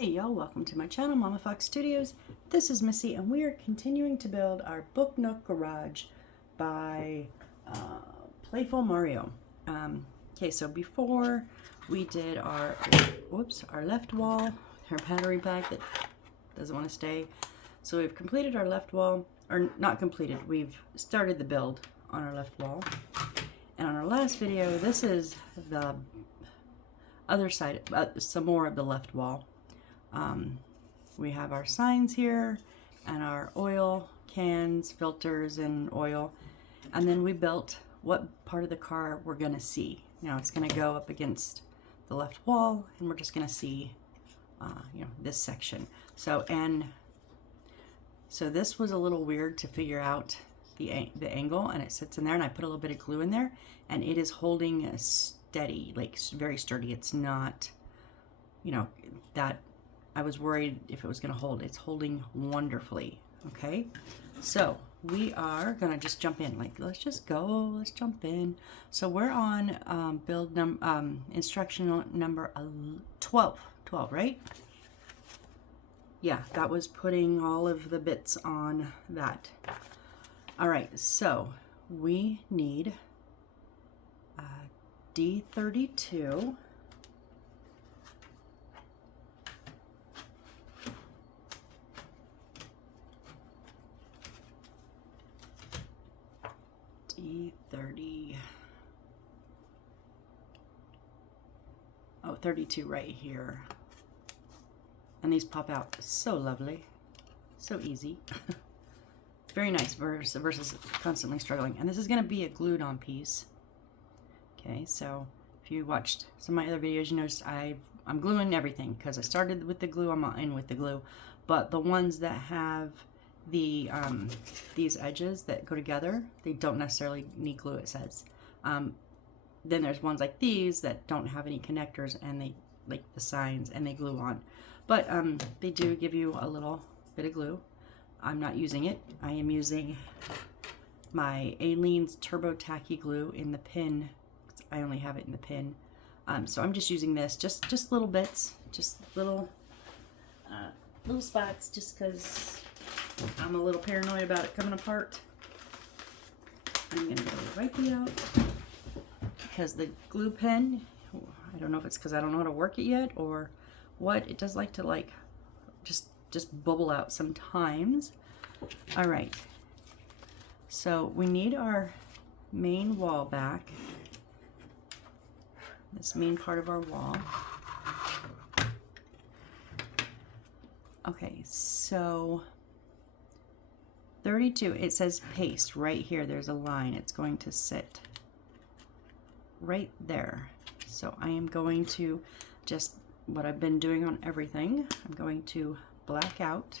Hey y'all, welcome to my channel, Mama Fox Studios. This is Missy and we are continuing to build our Book Nook garage by PlayfulMario. Okay, so before we did our left wall, our battery pack that doesn't want to stay. So we've completed our left wall, or not completed, we've started the build on our left wall. And on our last video, this is the other side, some more of the left wall. We have our signs here and our oil cans, filters, and oil. And then we built what part of the car we're gonna see. Now it's gonna go up against the left wall and we're just gonna see, this section. So this was a little weird to figure out the angle, and it sits in there, and I put a little bit of glue in there and it is holding steady, like very sturdy. It's not, that I was worried if it was going to hold. It's holding wonderfully. Okay, so we are going to just jump in. Let's just go. Let's jump in. So we're on instructional number 12. 12, right? Yeah, that was putting all of the bits on that. All right, so we need D32. D30. Oh, 32 right here. And these pop out so lovely, so easy. Very nice versus constantly struggling. And this is going to be a glued on piece. Okay, so if you watched some of my other videos, you noticed I'm gluing everything because I started with the glue. I'm not in with the glue, but the ones that have the these edges that go together, they don't necessarily need glue, it says. Then there's ones like these that don't have any connectors and they, like the signs, and they glue on. But they do give you a little bit of glue. I'm not using it. I am using my Aleene's Turbo Tacky Glue in the pin. I only have it in the pin. So I'm just using this, just little bits, just little spots, just because I'm a little paranoid about it coming apart. I'm gonna go wipe it out because the glue pen, I don't know if it's because I don't know how to work it yet or what, it does like to just bubble out sometimes. All right, so we need our main wall back, this main part of our wall. Okay, so 32, it says paste right here. There's a line. It's going to sit right there. So I am going to just, what I've been doing on everything, I'm going to black out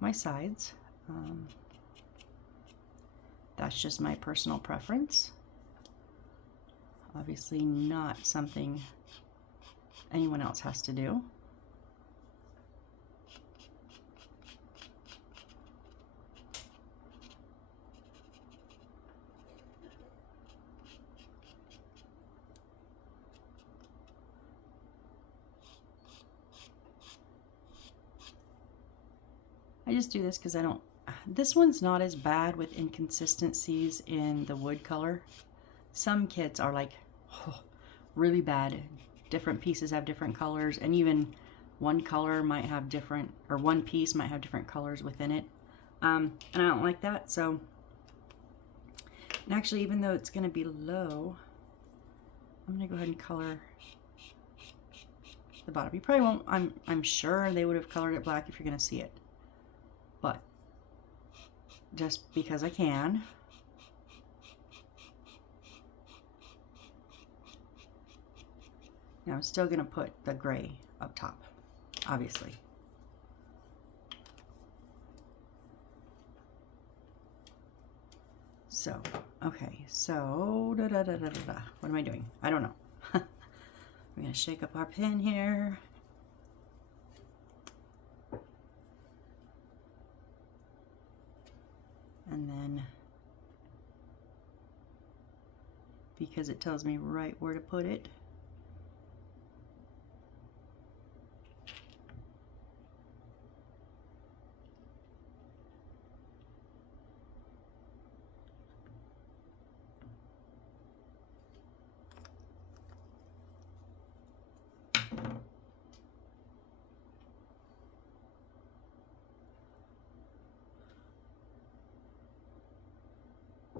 my sides. That's just my personal preference. Obviously not something anyone else has to do. I just do this because this one's not as bad with inconsistencies in the wood color. Some kits are like, really bad. Different pieces have different colors, and even one color might have different, or one piece might have different colors within it. And I don't like that, so, and actually, even though it's gonna be low, I'm gonna go ahead and color the bottom. You probably won't, I'm sure they would have colored it black if you're gonna see it. But just because I can. Now I'm still gonna put the gray up top, obviously. So, okay, so, what am I doing? I don't know. I'm gonna shake up our pen here. And then, because it tells me right where to put it,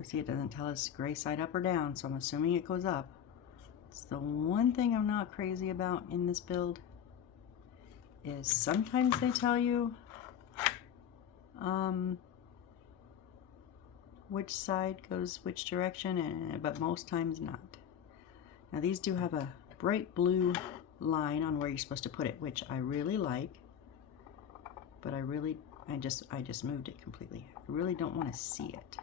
See, it doesn't tell us gray side up or down, so I'm assuming it goes up. It's the one thing I'm not crazy about in this build, is sometimes they tell you which side goes which direction, but most times not. Now these do have a bright blue line on where you're supposed to put it, which I really like, but I just moved it completely. I really don't want to see it.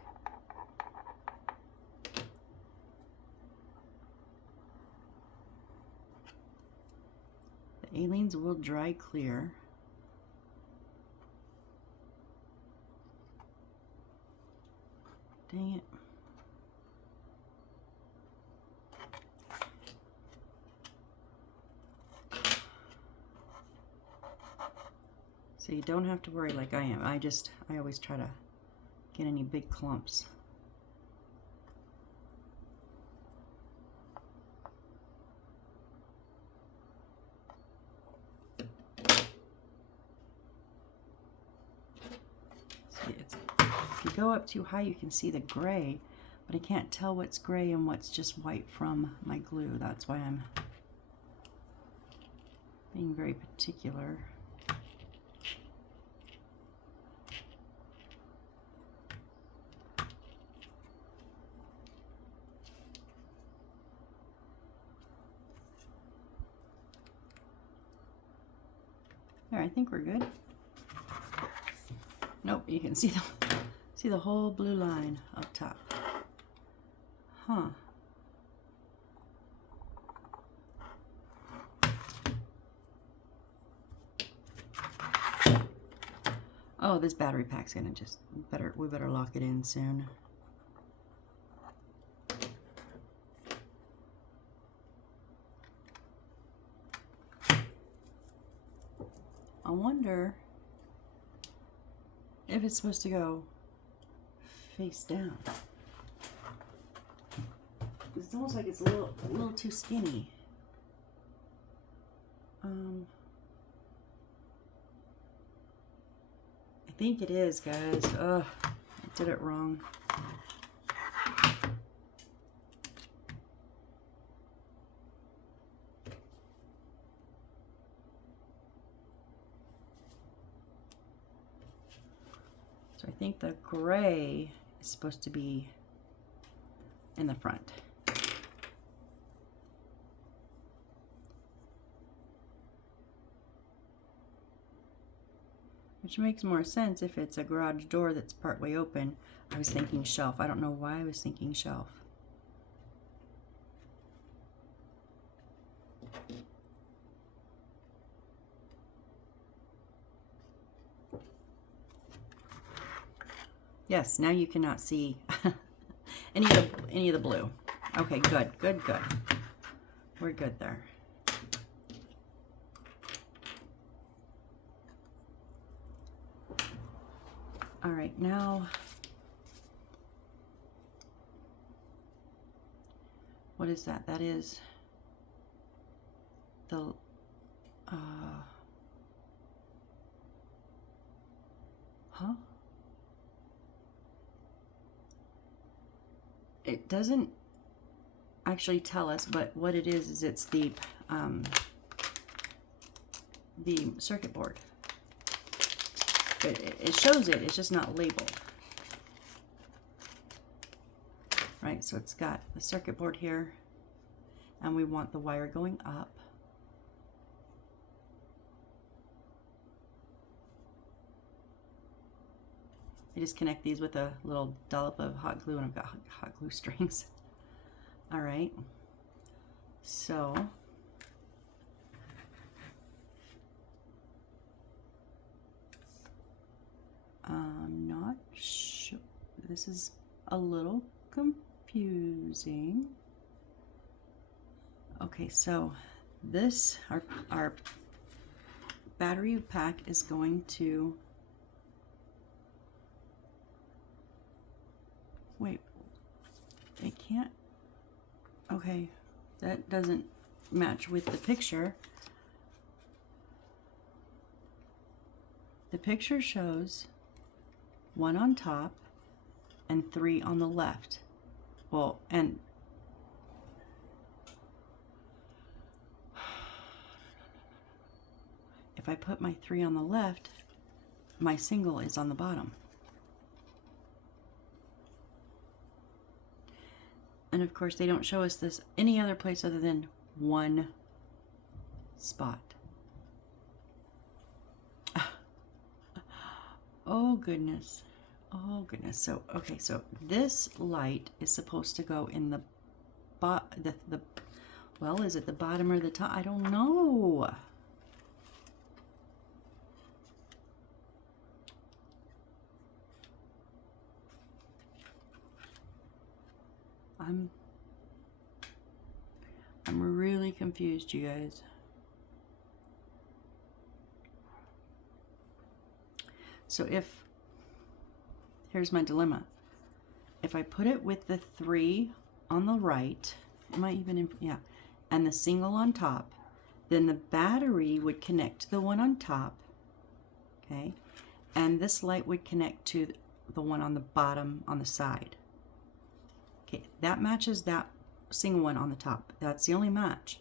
The aliens will dry clear. Dang it. So you don't have to worry like I am. I always try to get any big clumps. See, if you go up too high, you can see the gray, but I can't tell what's gray and what's just white from my glue. That's why I'm being very particular. There, I think we're good. Nope, you can see the whole blue line up top. Huh. Oh, this battery pack's gonna just we better lock it in soon. I wonder if it's supposed to go face down. It's almost like it's a little too skinny. I think it is, guys. Ugh, I did it wrong. So I think the gray is supposed to be in the front. Which makes more sense if it's a garage door that's partway open. I was thinking shelf. I don't know why I was thinking shelf. Yes, now you cannot see any of the blue. Okay, good. We're good there. All right, now, what is that? That is the, it doesn't actually tell us, but what it is it's the circuit board. It shows it, it's just not labeled. Right, so it's got the circuit board here, and we want the wire going up. I just connect these with a little dollop of hot glue, and I've got hot glue strings. All right, so I'm not sure. This is a little confusing. Okay, so this, our battery pack is going to, wait, it can't, okay, that doesn't match with the picture. The picture shows one on top and 3 on the left. Well, and if I put my 3 on the left, my single is on the bottom. And of course, they don't show us this any other place other than one spot. Oh goodness. Oh goodness. So, okay, so this light is supposed to go in the well, is it the bottom or the top? I don't know. I'm really confused, you guys. So here's my dilemma. If I put it with the 3 on the right, am I even in, yeah, and the single on top, then the battery would connect to the one on top, okay? And this light would connect to the one on the bottom on the side. Okay, that matches that single one on the top. That's the only match.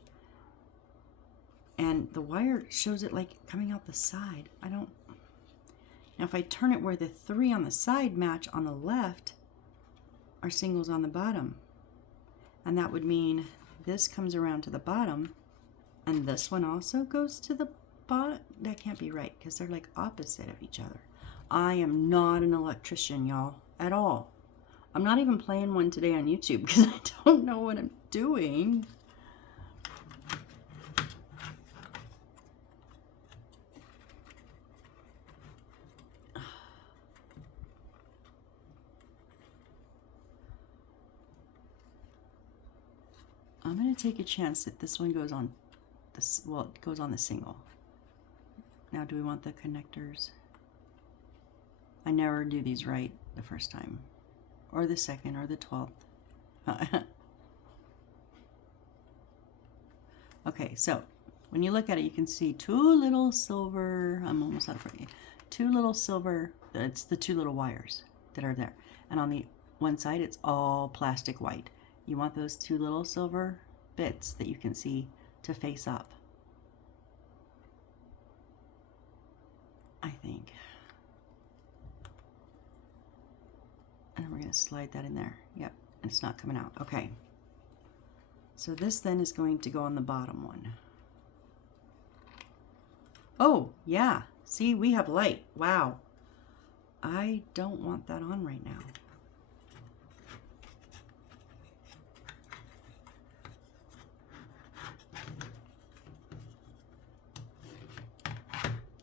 And the wire shows it like coming out the side. I don't... Now if I turn it where the 3 on the side match on the left, our singles on the bottom. And that would mean this comes around to the bottom, and this one also goes to the bottom. That can't be right, because they're like opposite of each other. I am not an electrician, y'all, at all. I'm not even playing one today on YouTube because I don't know what I'm doing. I'm going to take a chance that this one goes on this, well, it goes on the single. Now, do we want the connectors? I never do these right the first time, or the second, or the 12th. Okay, so when you look at it, you can see 2 little silver, I'm almost out of front, 2 little silver, it's the 2 little wires that are there. And on the one side, it's all plastic white. You want those 2 little silver bits that you can see to face up, I think. And we're going to slide that in there. Yep, and it's not coming out. Okay. So this then is going to go on the bottom one. Oh, yeah. See, we have light. Wow. I don't want that on right now.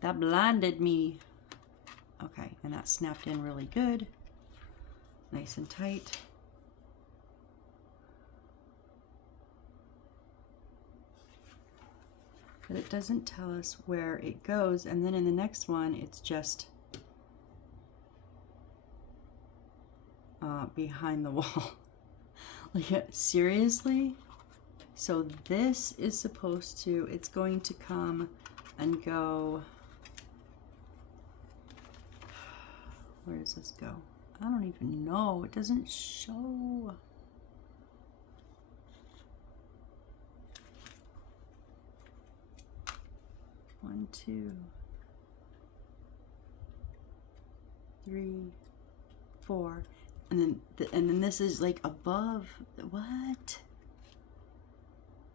That blinded me. Okay, and that snapped in really good. Nice and tight. But it doesn't tell us where it goes, and then in the next one it's just behind the wall. Like, seriously? So this is supposed to, it's going to come and go, where does this go? I don't even know. It doesn't show. One, 2, 3, 4, and then this is like above. What?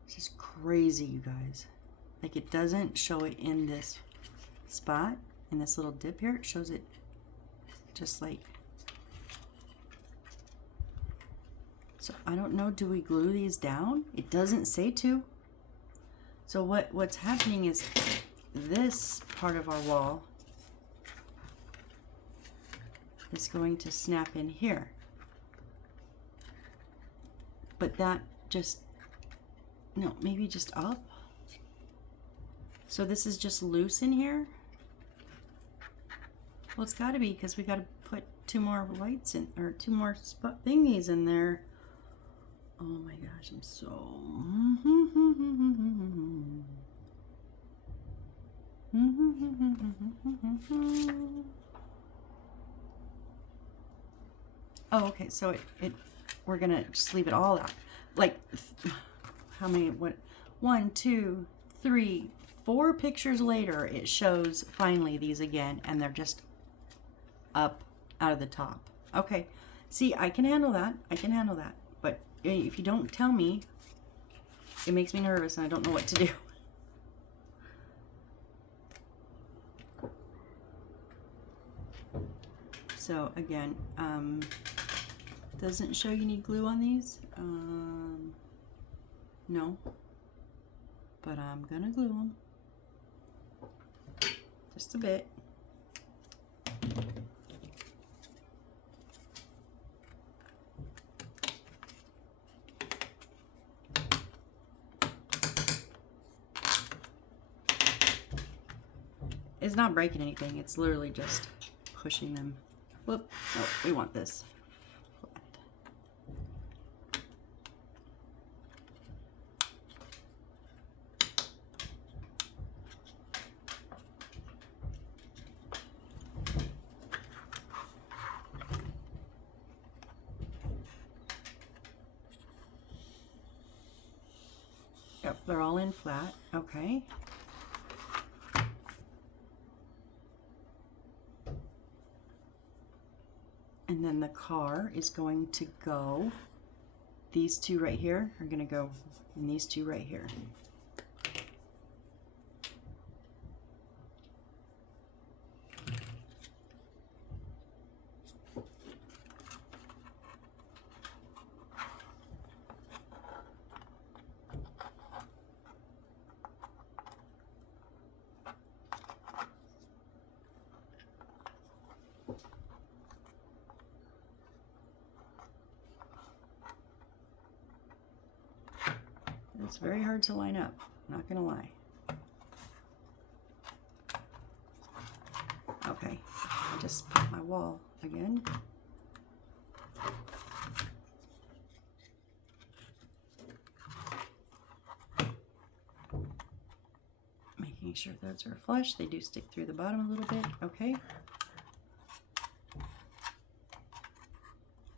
This is crazy, you guys. Like, it doesn't show it in this spot, in this little dip here. It shows it just like. So I don't know, do we glue these down? It doesn't say to. So what's happening is this part of our wall is going to snap in here. But that just, no, maybe just up. So this is just loose in here? Well, it's gotta be, because we gotta put 2 more lights in, or 2 more spot thingies in there. Oh my gosh, I'm so... Oh, okay, so we're gonna just leave it all out. Like, how many, what, 1, 2, 3, 4 pictures later, it shows finally these again, and they're just up out of the top. Okay, see, I can handle that. I can handle that. But if you don't tell me, it makes me nervous and I don't know what to do. So again, doesn't show you need glue on these. No, but I'm gonna glue them just a bit. It's not breaking anything, it's literally just pushing them. Whoop, oh, we want this. Yep, they're all in flat, okay. And then the car is going to go, these two right here are going to go in these two right here. It's very hard to line up, not gonna lie. Okay, I just put my wall again. Making sure those are flush. They do stick through the bottom a little bit, okay.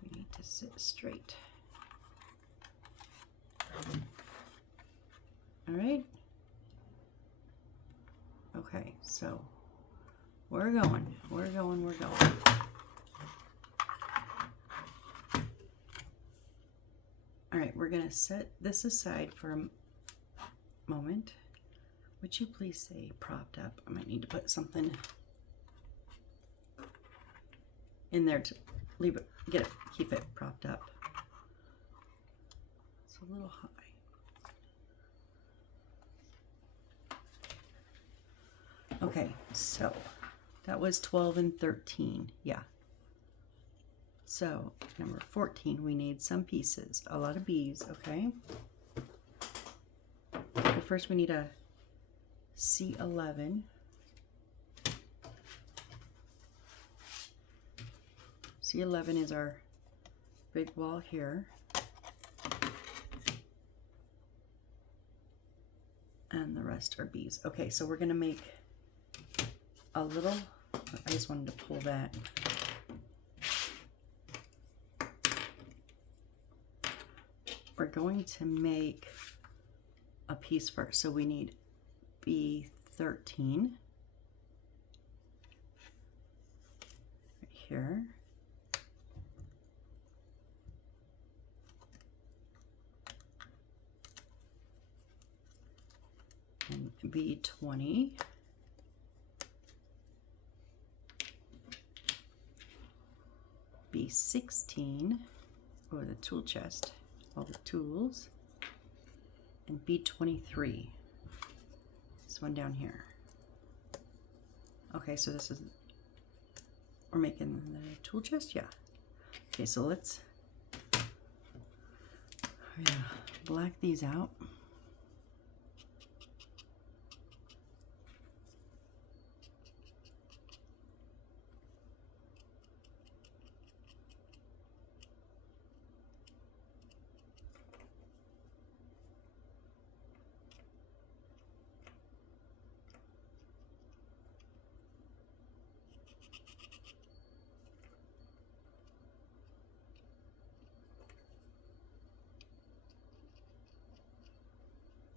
We need to sit straight. All right. Okay, so we're going. All right, we're gonna set this aside for a moment. Would you please say propped up? I might need to put something in there to leave it, keep it propped up. It's a little high. Okay, so that was 12 and 13, yeah. So number 14, we need some pieces, a lot of bees, okay? But first we need a C11. C11 is our big wall here. And the rest are bees. Okay, so we're gonna make a little, I just wanted to pull that. We're going to make a piece first. So we need B13 right here. And B20. B16, or the tool chest, all the tools, and B23, this one down here. Okay, so this is, we're making the tool chest, yeah. Okay, so let's black these out.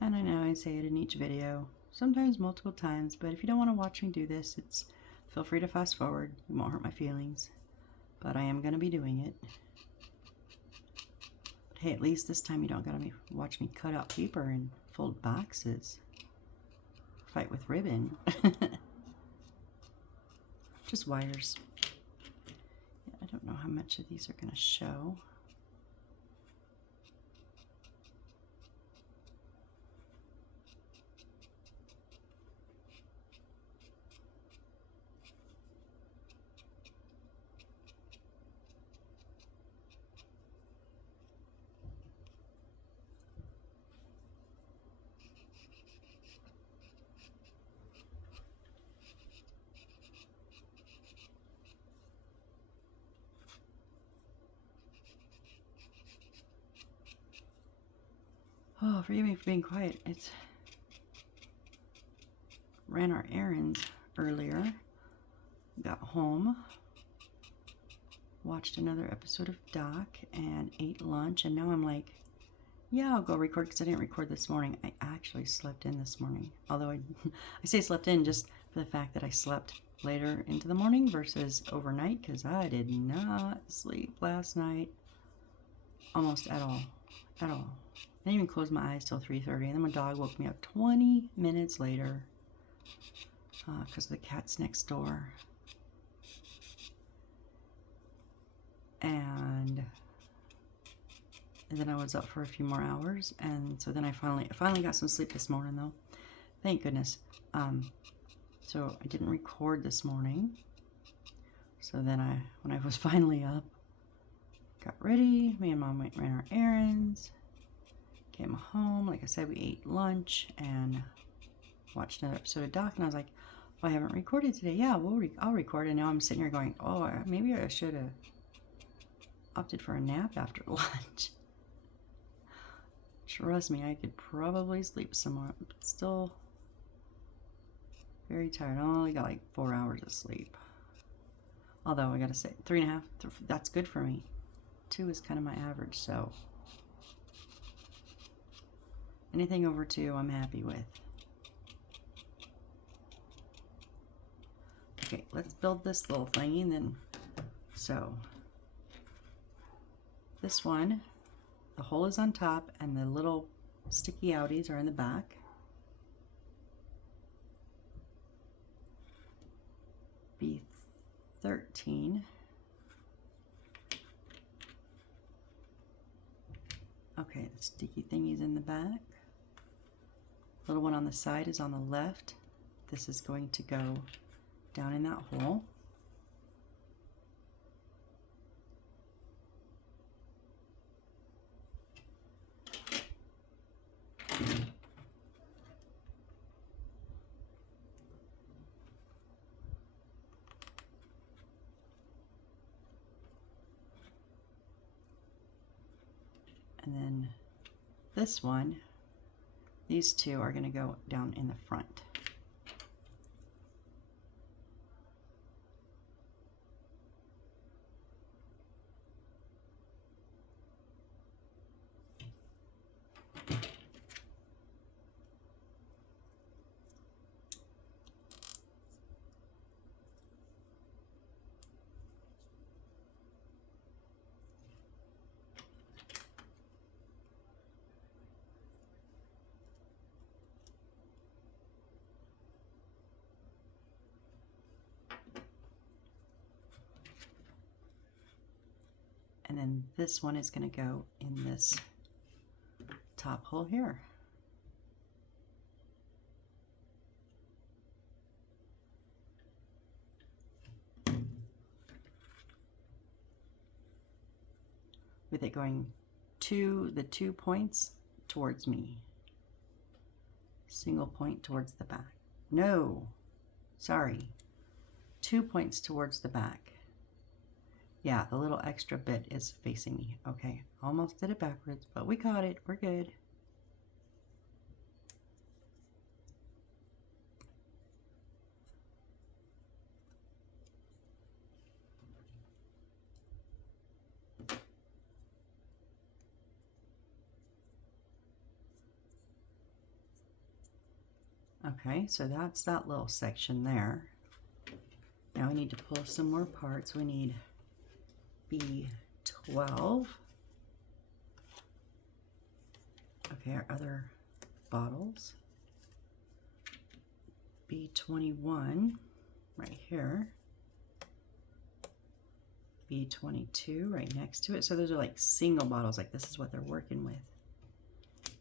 And I know I say it in each video, sometimes multiple times, but if you don't want to watch me do this, feel free to fast forward. It won't hurt my feelings. But I am going to be doing it. But hey, at least this time you don't got to watch me cut out paper and fold boxes. Fight with ribbon. Just wires. Yeah, I don't know how much of these are going to show. Oh, forgive me for being quiet. It's ran our errands earlier. Got home. Watched another episode of Doc and ate lunch. And now I'm like, yeah, I'll go record because I didn't record this morning. I actually slept in this morning. Although I say slept in just for the fact that I slept later into the morning versus overnight because I did not sleep last night almost at all. At all. I didn't even close my eyes till 3:30, and then my dog woke me up 20 minutes later because the cat's next door. And then I was up for a few more hours, and so then I finally got some sleep this morning, though. Thank goodness. So I didn't record this morning. So then when I was finally up, got ready. Me and Mom ran our errands. Came home, like I said, we ate lunch and watched another episode of Doc, and I was like, well, I haven't recorded today. Yeah, I'll record. And now I'm sitting here going, oh, maybe I should have opted for a nap after lunch. Trust me, I could probably sleep some more. I'm still very tired. I only got like 4 hours of sleep. Although I gotta say, 3.5, that's good for me. 2 is kind of my average, so anything over 2, I'm happy with. Okay, let's build this little thingy, and then, so, this one, the hole is on top, and the little sticky outies are in the back. B13. Okay, the sticky thingy's in the back. Little one on the side is on the left. This is going to go down in that hole. And then this one, these 2 are going to go down in the front. And then this one is going to go in this top hole here. With it going to the 2 points towards me. Single point towards the back. No, sorry. 2 points towards the back. Yeah, the little extra bit is facing me. Okay, almost did it backwards, but we caught it. We're good. Okay, so that's that little section there. Now we need to pull some more parts. We need B12. Okay, our other bottles. B21 right here. B22 right next to it. So those are like single bottles, like this is what they're working with.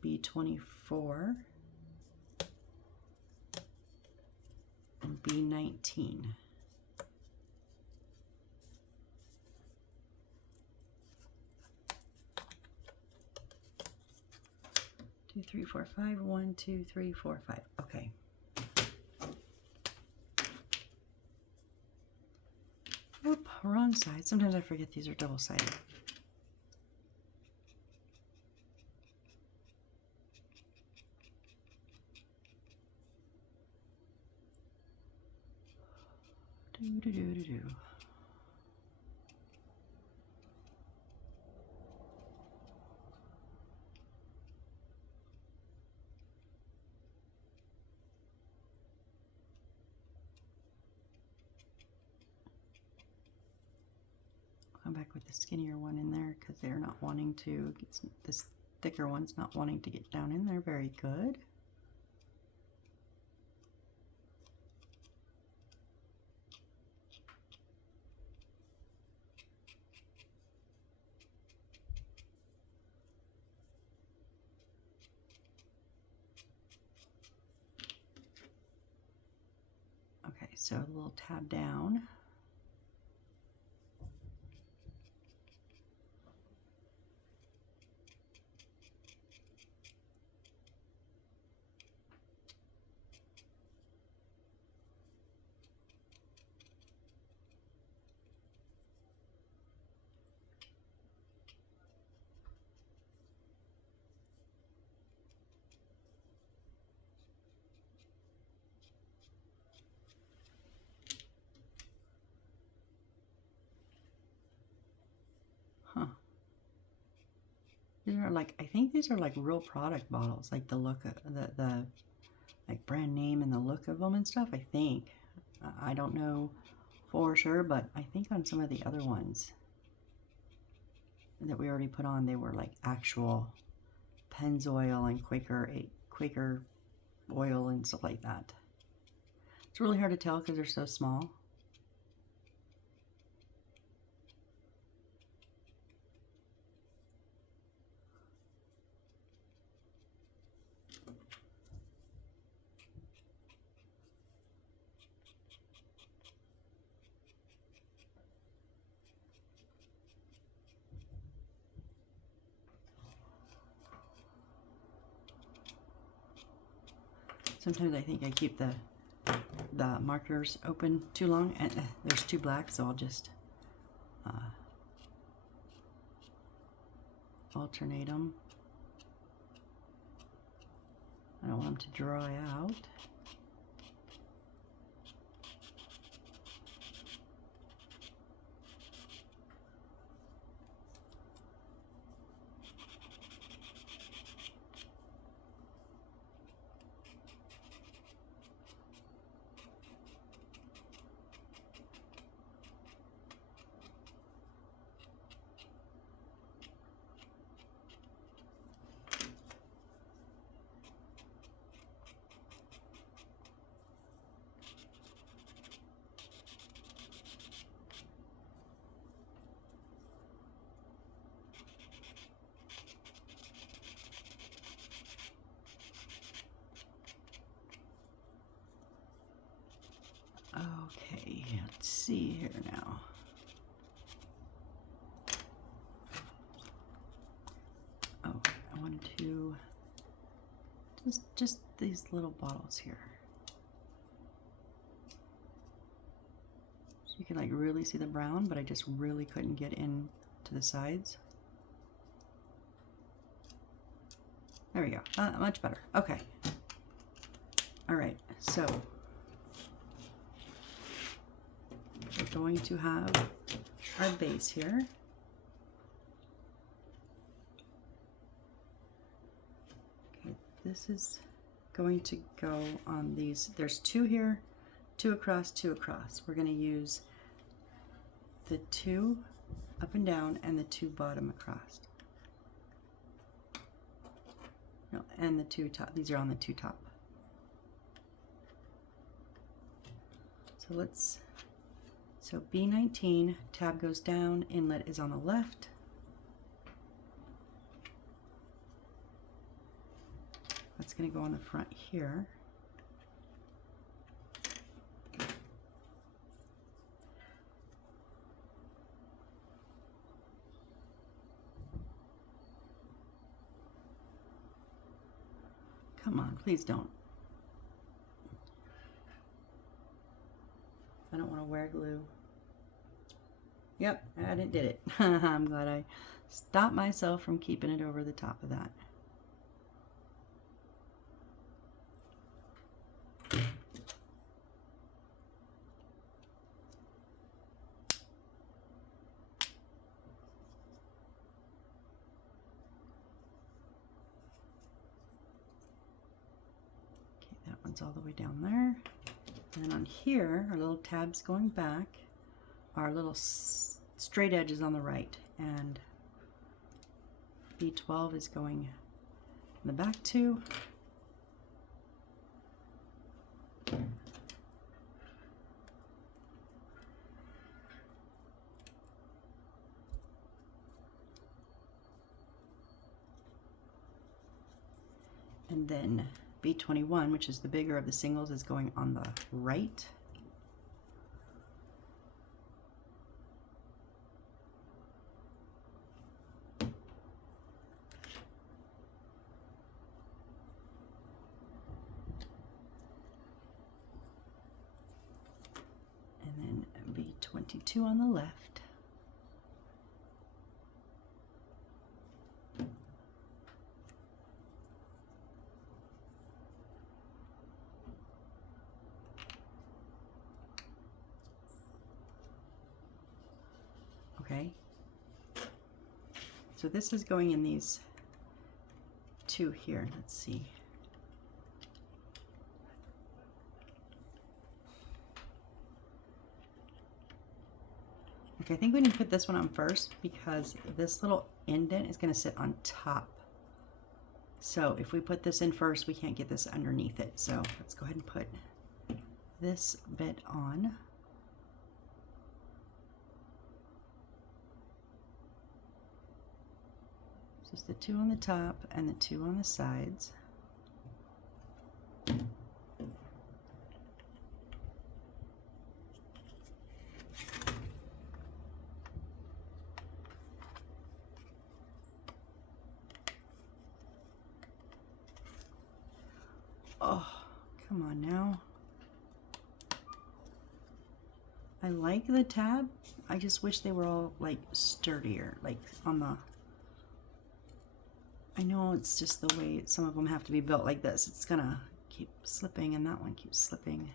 B24 and B19. 2, 3, 4, 5. 1, 2, 3, 4, 5. Okay. Oop, wrong side. Sometimes I forget these are double-sided. Do. Come back with the skinnier one in there because they're not wanting to get this thicker one's not wanting to get down in there. Very good. Okay, so a little tab down. Huh. These are like, I think these are like real product bottles, like the look of the like brand name and the look of them and stuff, I think. I don't know for sure, but I think on some of the other ones that we already put on, they were like actual Pennzoil and Quaker oil and stuff like that. It's really hard to tell because they're so small. Sometimes I think I keep the markers open too long, and there's too black, so I'll just alternate them. I don't want them to dry out. Okay, let's see here now. Oh, I wanted to just these little bottles here. So you can like really see the brown, but I just really couldn't get in to the sides. There we go. Much better. Okay. All right, so we're going to have our base here. Okay, this is going to go on these. There's 2 here, 2 across, 2 across. We're going to use the 2 up and down and the 2 bottom across. No, and the 2 top. These are on the 2 top. So B19, tab goes down, inlet is on the left. That's going to go on the front here. Come on, please don't. I don't want to wear glue. Yep, I did it. I'm glad I stopped myself from keeping it over the top of that. Okay, that one's all the way down there. And then on here, our little tabs going back, our little straight edges on the right, and B12 is going in the back too. And then B21, which is the bigger of the singles, is going on the right. And then B22 on the left. Okay, so this is going in these 2 here. Let's see. Okay, I think we need to put this one on first because this little indent is going to sit on top. So if we put this in first, we can't get this underneath it. So let's go ahead and put this bit on. Just the 2 on the top and the 2 on the sides. Oh, come on now. I like the tab. I just wish they were all like sturdier, like on the... I know it's just the way some of them have to be built like this. It's gonna keep slipping, and that one keeps slipping.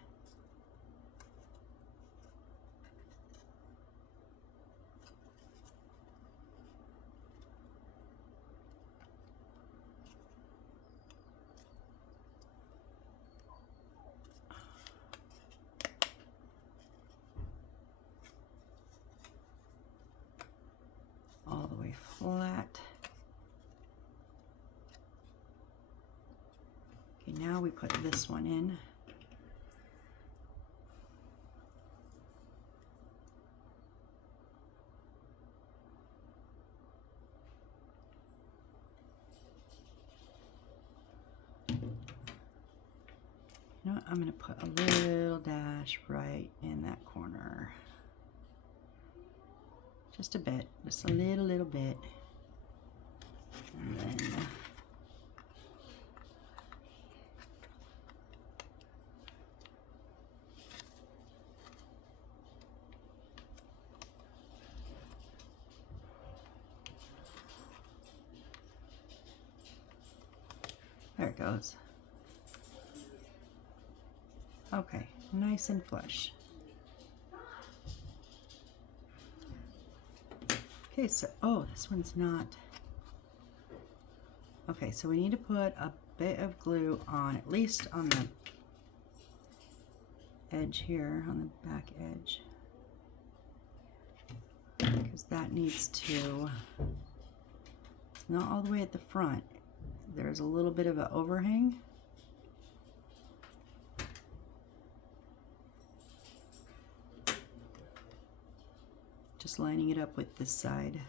All the way flat. Okay, now we put this one in. You know what? I'm going to put a little dash right in that corner. Just a bit, just a little bit. And then there it goes. Okay, nice and flush. Okay, so, oh, this one's not. Okay, so we need to put a bit of glue on, at least on the edge here, on the back edge, because that needs to, it's not all the way at the front. There's a little bit of an overhang. Just lining it up with this side.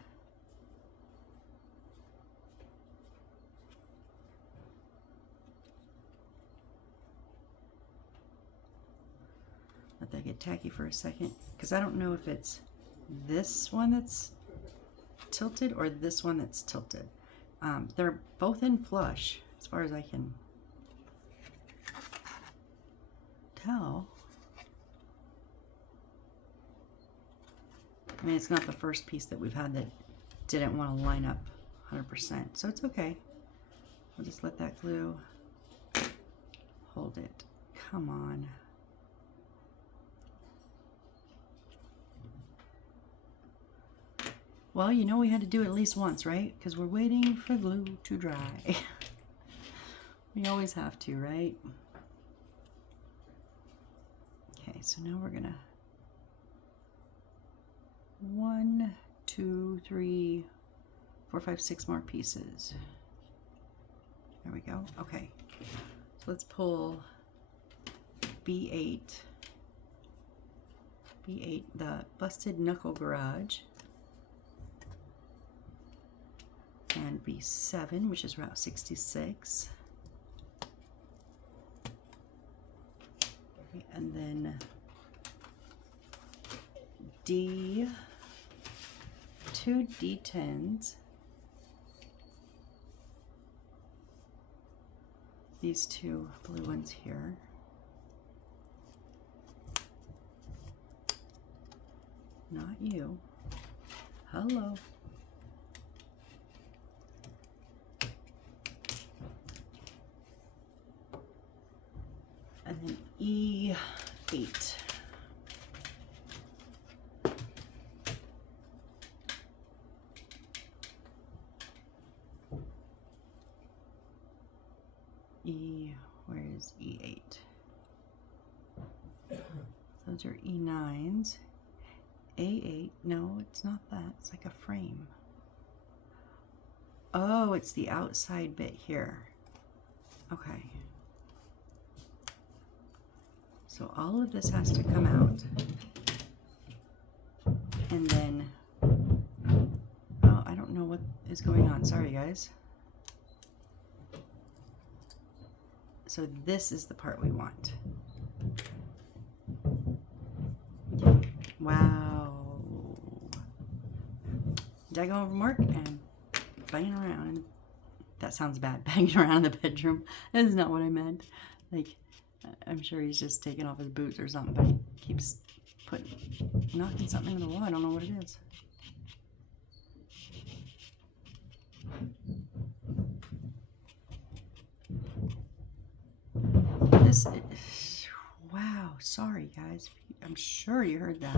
Let that get tacky for a second, because I don't know if it's this one that's tilted or this one that's tilted. They're both in flush as far as I can tell. I mean, it's not the first piece that we've had that didn't want to line up 100%, so it's okay. We'll just let that glue hold it. Come on. Well, you know we had to do it at least once, right? Because we're waiting for glue to dry. We always have to, right? Okay, so now we're gonna 1, 2, 3, 4, 5, 6 more pieces. There we go. Okay, so let's pull B8. B8, the Busted Knuckle Garage. And B7, which is Route 66. Okay, and then D, 2 D10s. These 2 blue ones here. Not you. Hello. And then E8. Where is E8? Those are E9s. A8, no, it's not that. It's like a frame. Oh, it's the outside bit here. Okay. So all of this has to come out. And then, oh, I don't know what is going on. Sorry, guys. So this is the part we want. Wow. Did I go home from work and banging around? And that sounds bad, banging around in the bedroom. That is not what I meant. Like, I'm sure he's just taking off his boots or something, but he keeps knocking something into the wall. I don't know what it is. This is, wow, sorry guys. I'm sure you heard that.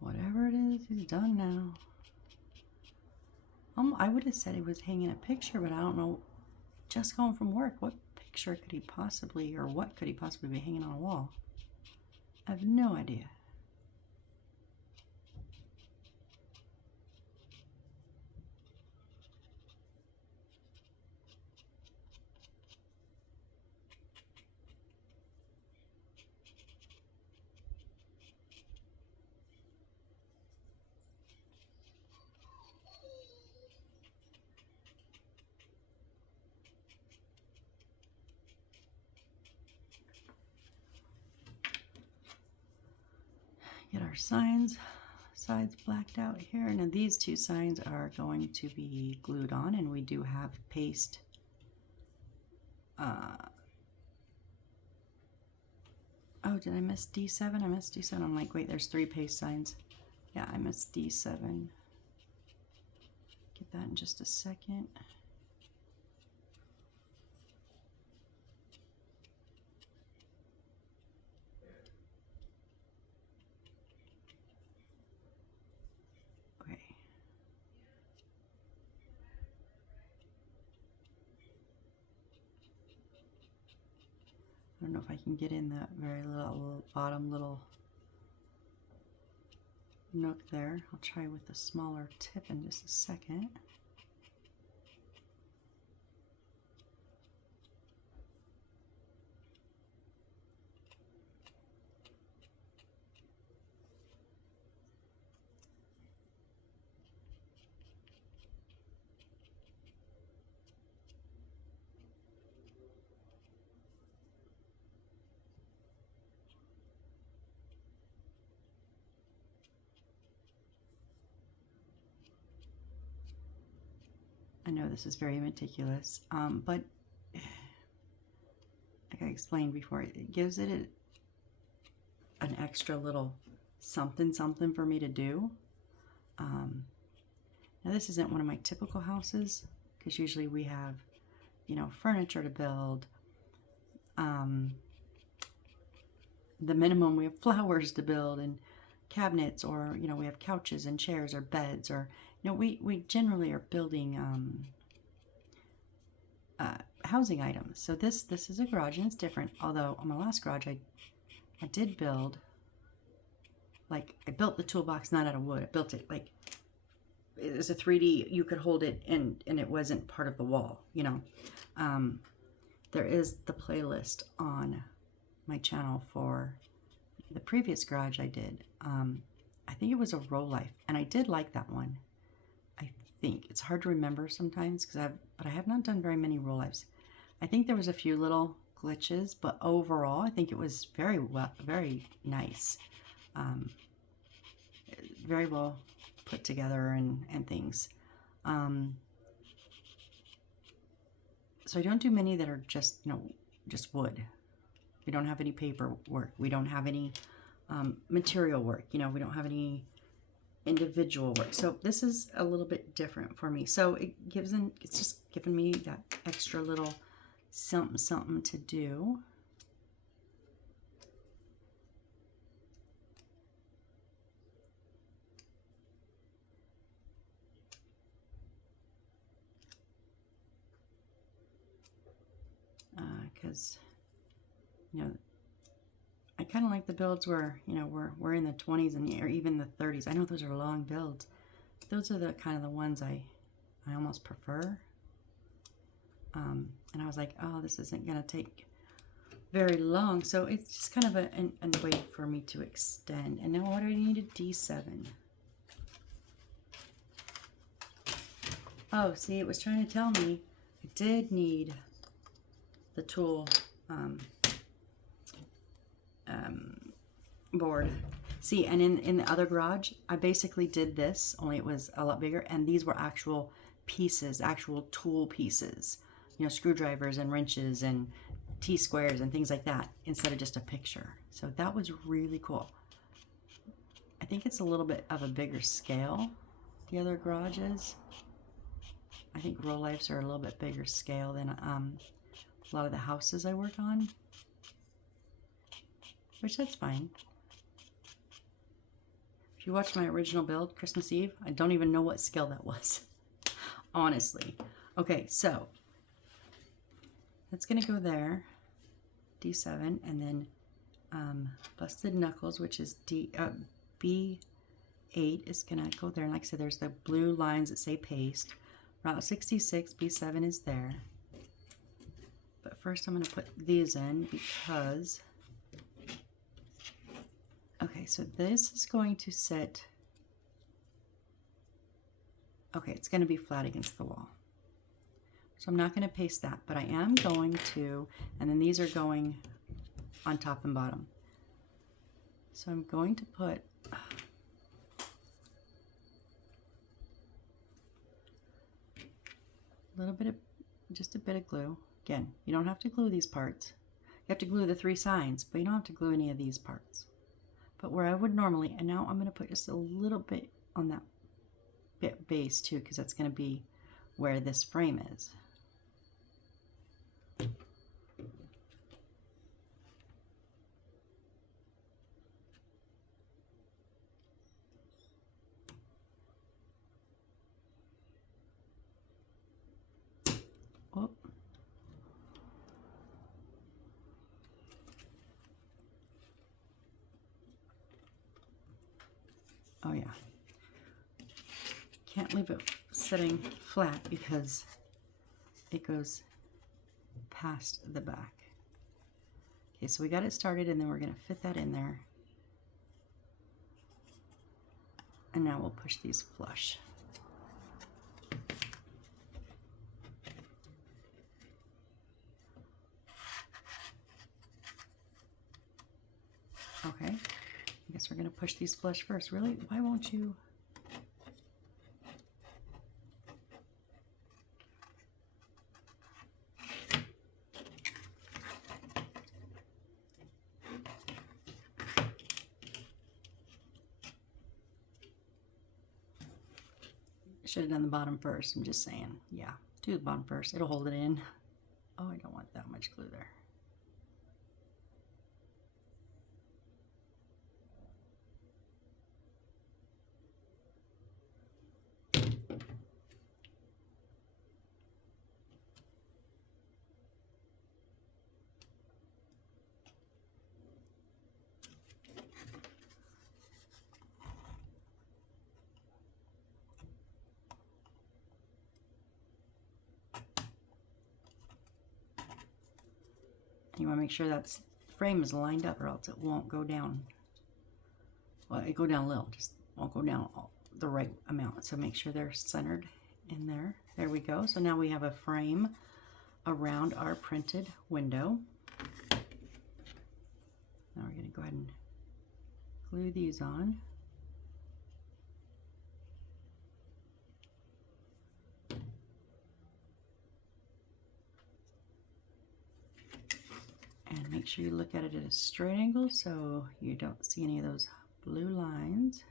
Whatever it is, he's done now. I would have said he was hanging a picture, but I don't know. Just going from work, what picture could he possibly, or what could he possibly be hanging on a wall? I have no idea. Get our sides blacked out here. Now these 2 signs are going to be glued on, and we do have paste Oh, did I miss D7? I missed D7. I'm like, wait, there's 3 paste signs. Yeah, I missed D7. Get that in just a second. Okay. I don't know if I can get in that very little bottom little nook there. I'll try with a smaller tip in just a second. I know this is very meticulous, but like I explained before, it gives it an extra little something for me to do. Now this isn't one of my typical houses, because usually we have, you know, furniture to build. The minimum, we have flowers to build and cabinets, or, you know, we have couches and chairs or beds, or, you know, we generally are building housing items. So this is a garage, and it's different. Although on my last garage, I did build, like, I built the toolbox not out of wood. I built it like it was a 3D. You could hold it, and it wasn't part of the wall. You know, there is the playlist on my channel for the previous garage I did. I think it was a Row Life, and I did like that one. I think it's hard to remember sometimes but I have not done very many Row Lives. I think there was a few little glitches, but overall I think it was very nice, very well put together and things. So I don't do many that are just, you know, just wood. We don't have any paper work. We don't have any material work. You know, we don't have any individual work. So this is a little bit different for me. So it's just giving me that extra little something to do. Because, you know, I kind of like the builds where, you know, we're in the 20s or even the 30s. I know those are long builds. Those are the kind of the ones I almost prefer. And I was like, oh, this isn't going to take very long. So it's just kind of a way for me to extend. And now what do I need? A D7. Oh, see, it was trying to tell me I did need the tool board. See, and in the other garage, I basically did this, only it was a lot bigger, and these were actual pieces, actual tool pieces, you know, screwdrivers and wrenches and T-squares and things like that, instead of just a picture. So that was really cool. I think it's a little bit of a bigger scale, the other garages. I think Row Lives are a little bit bigger scale than a lot of the houses I work on, which that's fine. If you watch my original build, Christmas Eve, I don't even know what scale that was, honestly. Okay, so that's gonna go there, D7, and then Busted Knuckles, which is B8, is gonna go there. And like I said, there's the blue lines that say paste. Route 66, B7 is there. But first I'm gonna put these in because, okay, so this is going to sit, okay, it's gonna be flat against the wall. So I'm not gonna paste that, but I am going to, and then these are going on top and bottom. So I'm going to put a little bit of, just a bit of glue. Again, you don't have to glue these parts. You have to glue the 3 sides, but you don't have to glue any of these parts. But where I would normally, and now I'm going to put just a little bit on that bit base too, because that's going to be where this frame is. Oh. Oh yeah. Can't leave it sitting flat because it goes past the back. Okay, so we got it started, and then we're going to fit that in there. And now we'll push these flush. Okay, I guess we're going to push these flush first. Really? Why won't you? Should have done the bottom first. I'm just saying. Yeah, do the bottom first. It'll hold it in. Oh, I don't want that much glue there. You want to make sure that frame is lined up, or else it won't go down. Well, it go down a little, just won't go down the right amount. So make sure they're centered in there. There we go. So now we have a frame around our printed window. Now we're going to go ahead and glue these on. And make sure you look at it at a straight angle so you don't see any of those blue lines.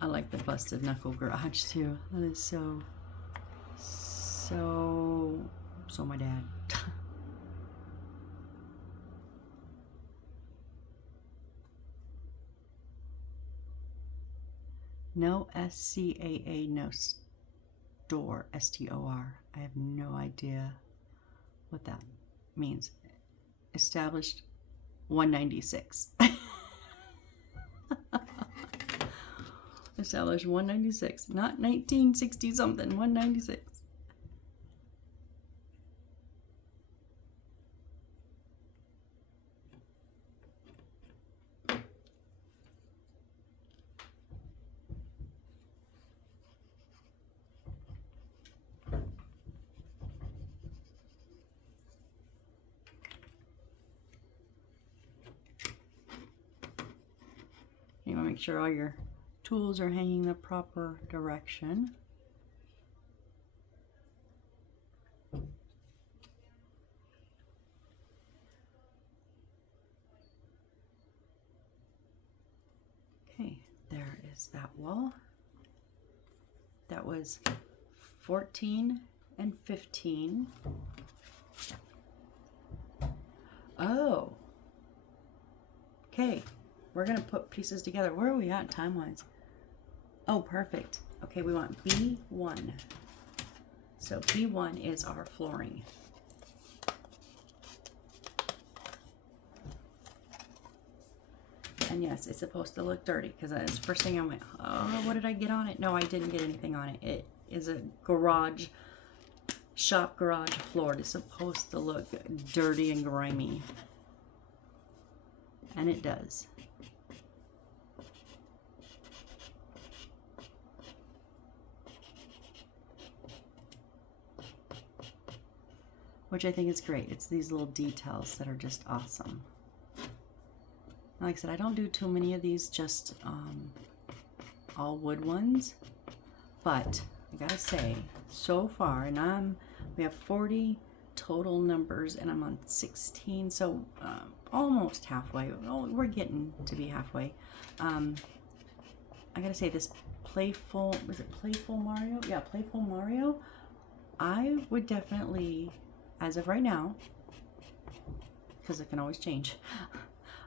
I like the busted knuckle garage too. That is so my dad. No SCAA, no store, STOR. I have no idea what that means. Established 196. Established 196, not 1960 something, 196. You want to make sure all your tools are hanging the proper direction. Okay, there is that wall. That was 14 and 15. Oh. Okay, we're gonna put pieces together. Where are we at time-wise? Oh, perfect. Okay, we want B1. So B1 is our flooring. And yes, it's supposed to look dirty because that's the first thing I went, oh, what did I get on it? No, I didn't get anything on it. It is a shop garage floor. It's supposed to look dirty and grimy. And it does. which I think is great. It's these little details that are just awesome. Like I said, I don't do too many of these, just all wood ones, but I gotta say, so far, and we have 40 total numbers, and I'm on 16, so almost halfway. Oh, we're getting to be halfway. I gotta say, this was it PlayfulMario? Yeah, PlayfulMario. I would definitely, as of right now, because it can always change,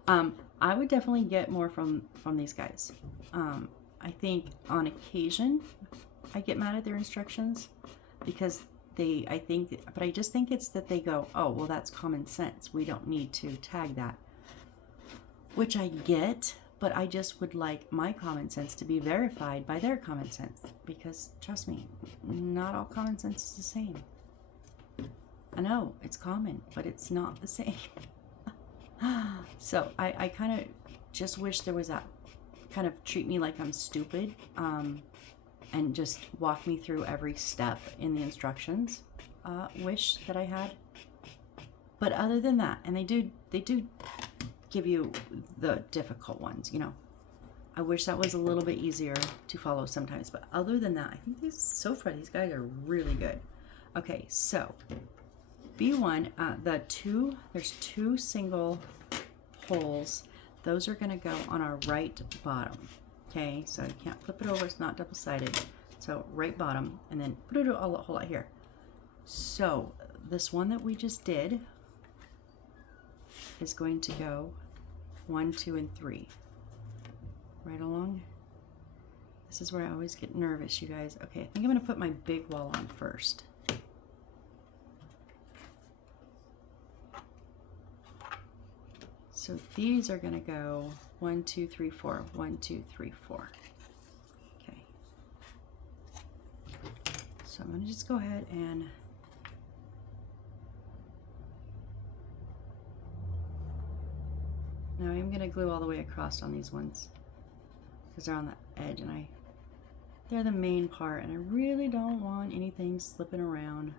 I would definitely get more from these guys. I think on occasion I get mad at their instructions because but I just think it's that they go, oh, well, that's common sense. We don't need to tag that, which I get, but I just would like my common sense to be verified by their common sense, because trust me, not all common sense is the same. I know it's common, but it's not the same. So I kind of just wish there was that kind of treat me like I'm stupid, and just walk me through every step in the instructions. Wish that I had. But other than that, and they do give you the difficult ones, you know. I wish that was a little bit easier to follow sometimes, but other than that, I think so far these guys are really good. Okay, so B1, there's two single holes. Those are gonna go on our right bottom. Okay, so you can't flip it over, it's not double-sided. So right bottom, and then put it a whole lot here. So this one that we just did is going to go 1, 2, and 3. Right along. This is where I always get nervous, you guys. Okay, I think I'm gonna put my big wall on first. So these are gonna go 1, 2, 3, 4, 1, 2, 3, 4. Okay. So I'm gonna just go ahead and now I'm gonna glue all the way across on these ones because they're on the edge, and they're the main part, and I really don't want anything slipping around.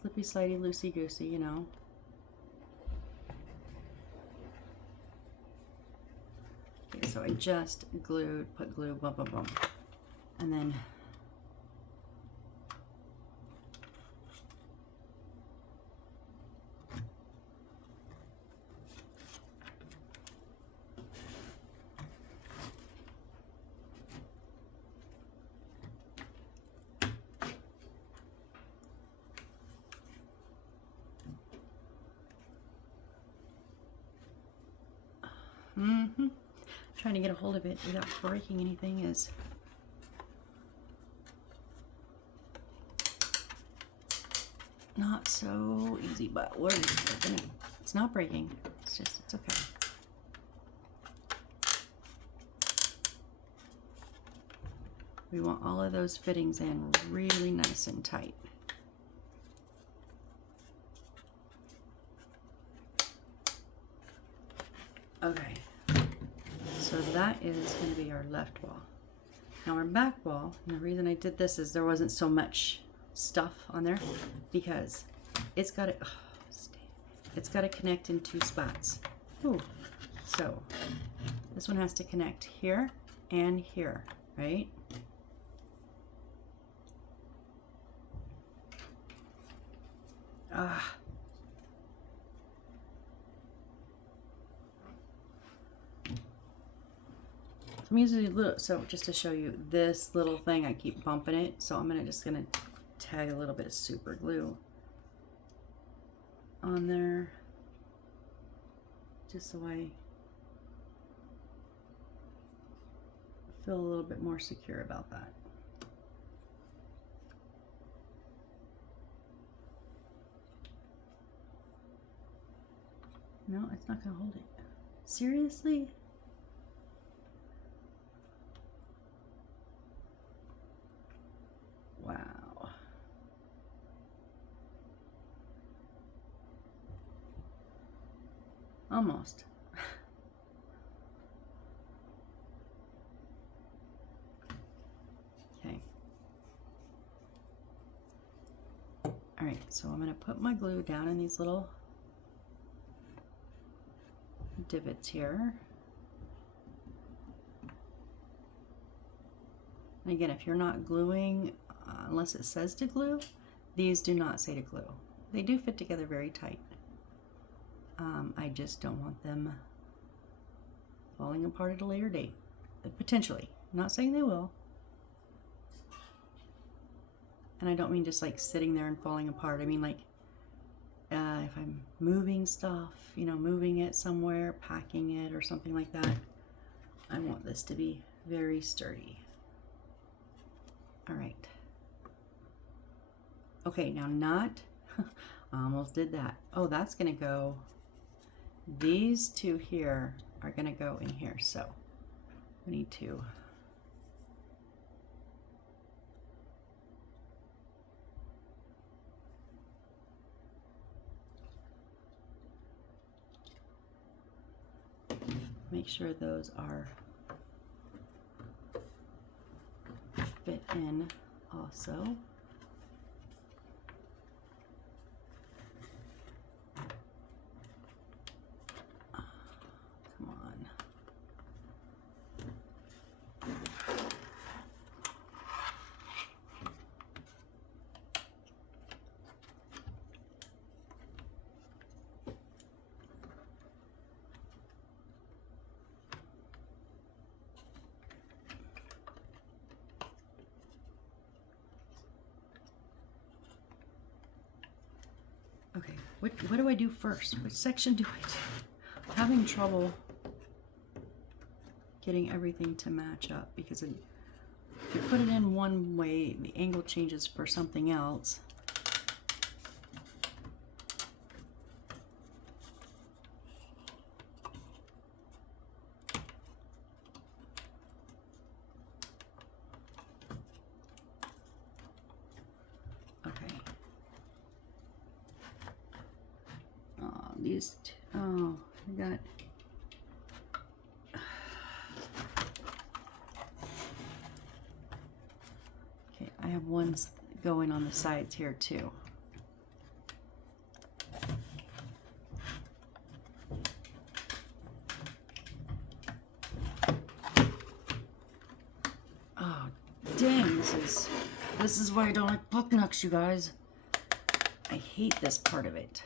Slippy, slidey, loosey goosey, you know. Okay, so I just put glue, bum, bum, bum, and then trying to get a hold of it without breaking anything is not so easy, but it's not breaking. It's okay. We want all of those fittings in really nice and tight. Okay. So that is going to be our left wall. Now our back wall, and the reason I did this is there wasn't so much stuff on there because it's got to connect in 2 spots. Ooh. So this one has to connect here and here, right? I'm using a little, so just to show you this little thing, I keep bumping it, so I'm just gonna tag a little bit of super glue on there, just so I feel a little bit more secure about that. No, it's not gonna hold it. Seriously? Wow. Almost. Okay. All Alright, so I'm going to put my glue down in these little divots here. And again, if you're not gluing, unless it says to glue, these do not say to glue. They do fit together very tight. I just don't want them falling apart at a later date. Potentially. I'm not saying they will. And I don't mean just like sitting there and falling apart. I mean like if I'm moving stuff, you know, moving it somewhere, packing it or something like that, I want this to be very sturdy. All right. Okay, now not, I almost did that. Oh, that's gonna go, these two here are gonna go in here. So we need to make sure those are fit in also. Come on. Okay, what do I do first? Which section do I do? I'm having trouble getting everything to match up because if you put it in one way, the angle changes for something else. Oh, I got, okay, I have ones going on the sides here too. Oh, dang, this is why I don't like book nooks, you guys. I hate this part of it.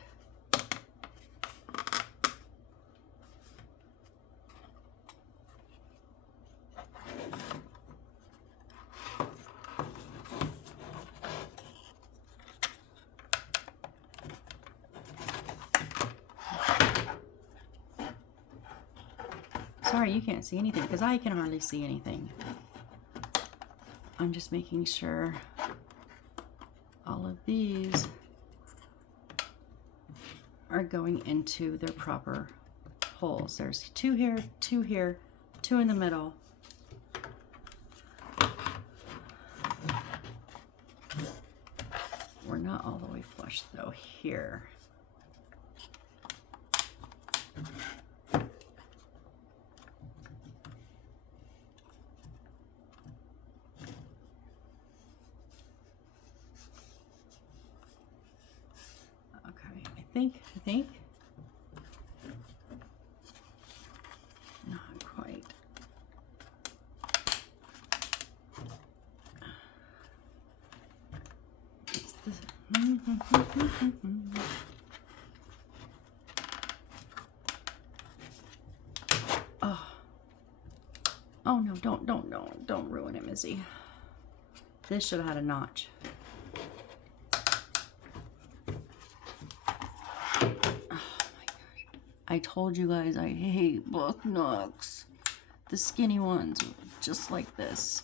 Sorry, you can't see anything because I can hardly see anything. I'm just making sure all of these are going into their proper holes. There's two here, two in the middle. We're not all the way flush though here. I think. Not quite. It's this. Oh. Oh no, don't ruin it, Missy. This should have had a notch. I told you guys I hate book nooks. The skinny ones, just like this.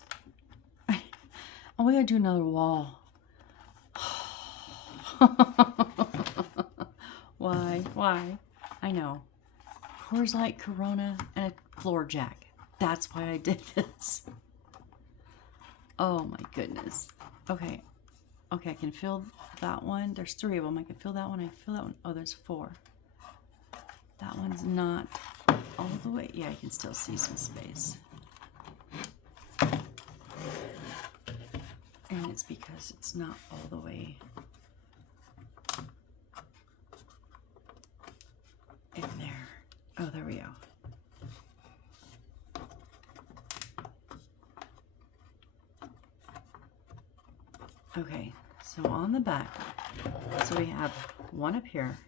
Oh, we gotta do another wall. Why? I know. Coors Light, Corona, and a floor jack. That's why I did this. Oh my goodness. Okay, I can fill that one. There's 3 of them. I can fill that one. I can fill that one. Oh, there's 4. That one's not all the way. Yeah, I can still see some space. And it's because it's not all the way Okay, so on the back, so we have one up here,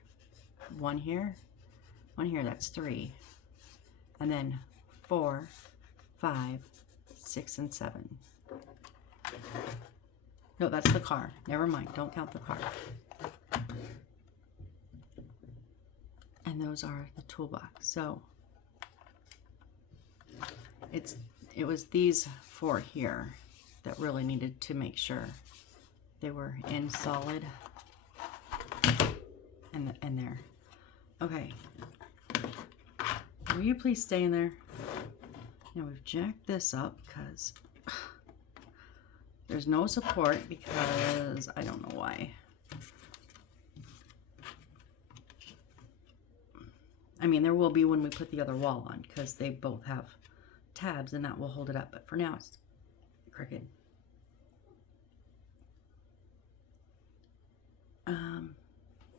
one here, that's 3, and then 4, 5, 6, and 7. No, that's the car. Never mind, don't count the car. And those are the toolbox. So it was these 4 here that really needed to make sure they were in solid and there. Okay. Will you please stay in there? Now we've jacked this up because there's no support because I don't know why. I mean, there will be when we put the other wall on because they both have tabs and that will hold it up. But for now, it's crooked.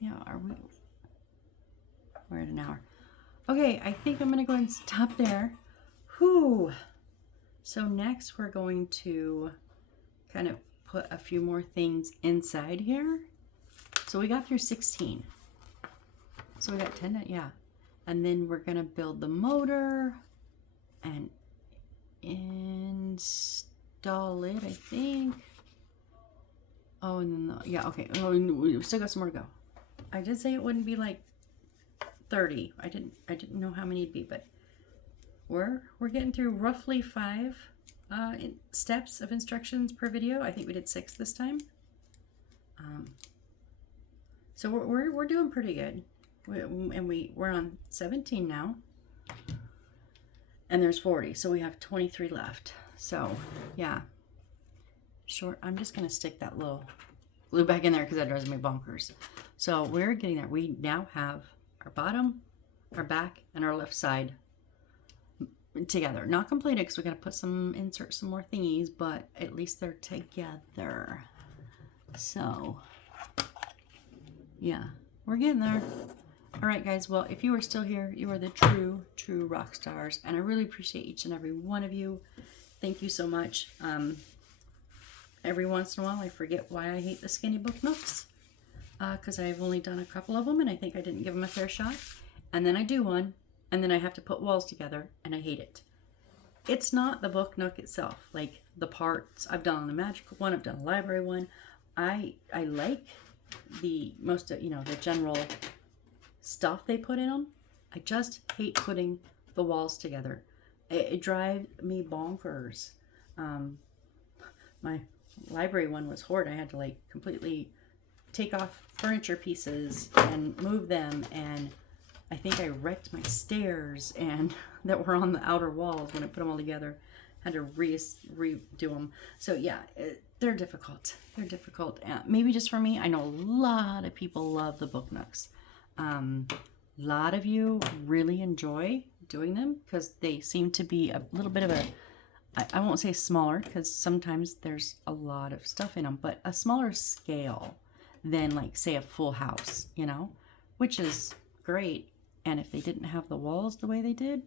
Yeah, we're at an hour. Okay, I think I'm gonna go ahead and stop there. Whew. So next we're going to kind of put a few more things inside here. So we got through 16. So we got 10, yeah. And then we're gonna build the motor and install it, I think. Oh, and then yeah, okay. Oh, we still got some more to go. I did say it wouldn't be like 30. I didn't know how many it'd be, but we're getting through roughly 5 steps of instructions per video. I think we did 6 this time. So we're doing pretty good. We're on 17 now, and there's 40, so we have 23 left. So yeah, short. I'm just gonna stick that little glue back in there because that drives me bonkers. So we're getting there. We now have our bottom, our back, and our left side together. Not completed because we got to insert some more thingies, but at least they're together. So yeah, we're getting there. All right, guys. Well, if you are still here, you are the true rock stars, and I really appreciate each and every one of you. Thank you so much. Every once in a while, I forget why I hate the skinny book nooks, because I've only done a couple of them, and I think I didn't give them a fair shot. And then I do one, and then I have to put walls together, and I hate it. It's not the book nook itself, like the parts. I've done the magical one, I've done a library one. I like the most, the general stuff they put in them. I just hate putting the walls together. It drives me bonkers. My library one was horrid. I had to like completely take off furniture pieces and move them, and I think I wrecked my stairs and that were on the outer walls when I put them all together. Had to redo them. So yeah, they're difficult. They're difficult. Maybe just for me. I know a lot of people love the book nooks. A lot of you really enjoy doing them because they seem to be a little bit of a, I won't say smaller because sometimes there's a lot of stuff in them, but a smaller scale than like say a full house, which is great. And if they didn't have the walls the way they did,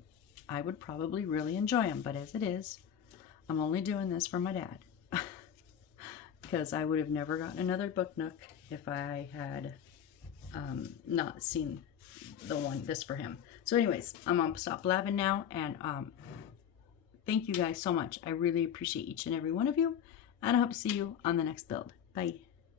I would probably really enjoy them. But as it is, I'm only doing this for my dad because I would have never gotten another book nook if I had not seen this for him. So anyways, I'm gonna stop blabbing now, and thank you guys so much. I really appreciate each and every one of you, and I hope to see you on the next build. Bye.